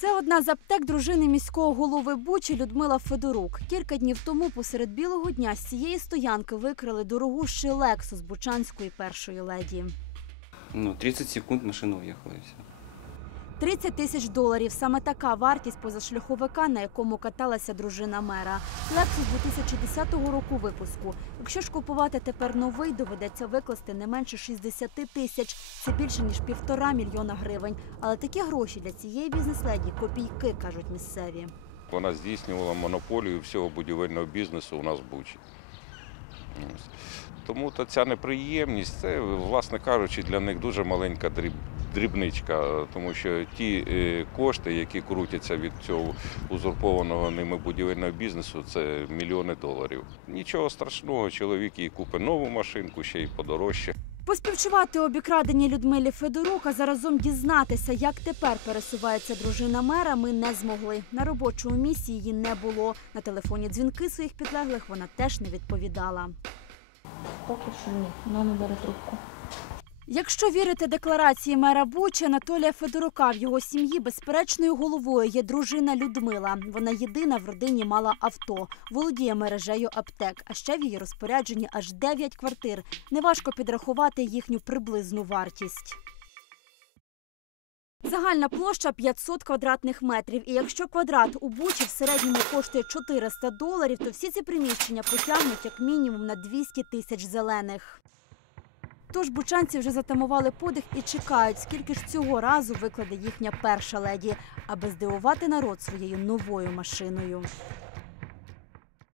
Це одна з аптек дружини міського голови Бучі Людмила Федорук. Кілька днів тому посеред білого дня з цієї стоянки викрили дорогущий Лексус Бучанської першої леді. Ну, 30 секунд машина в'їхала і все. 30 тисяч доларів саме така вартість позашляховика, на якому каталася дружина мера. Лексус 2010 року випуску. Якщо ж купувати тепер новий, доведеться викласти не менше 60 тисяч. Це більше ніж півтора мільйона гривень. Але такі гроші для цієї бізнес-леді копійки, кажуть місцеві. Вона здійснювала монополію всього будівельного бізнесу у нас в Бучі. Тому то ця неприємність, це, власне кажучи, для них дуже маленька дріб, дрібничка, тому що ті е, кошти, які крутяться від цього узурпованого ними будівельного бізнесу, це мільйони доларів. Нічого страшного, чоловік їй купить нову машинку, ще й подорожче. Поспівчувати обікраденій Людмилі Федорук, а заразом дізнатися, як тепер пересувається дружина мера, ми не змогли. На робочому місці її не було. На телефоні дзвінки своїх підлеглих вона теж не відповідала. Поки що ні, вона не бере трубку. Якщо вірити декларації мера Бучі, Анатолія Федорука в його сім'ї безперечною головою є дружина Людмила. Вона єдина в родині мала авто, володіє мережею аптек. А ще в її розпорядженні аж 9 квартир. Неважко підрахувати їхню приблизну вартість. Загальна площа 500 квадратних метрів. І якщо квадрат у Бучі в середньому коштує 400 доларів, то всі ці приміщення потягнуть як мінімум на 200 тисяч зелених. Тож бучанці вже затамували подих і чекають, скільки ж цього разу викладе їхня перша леді, аби здивувати народ своєю новою машиною.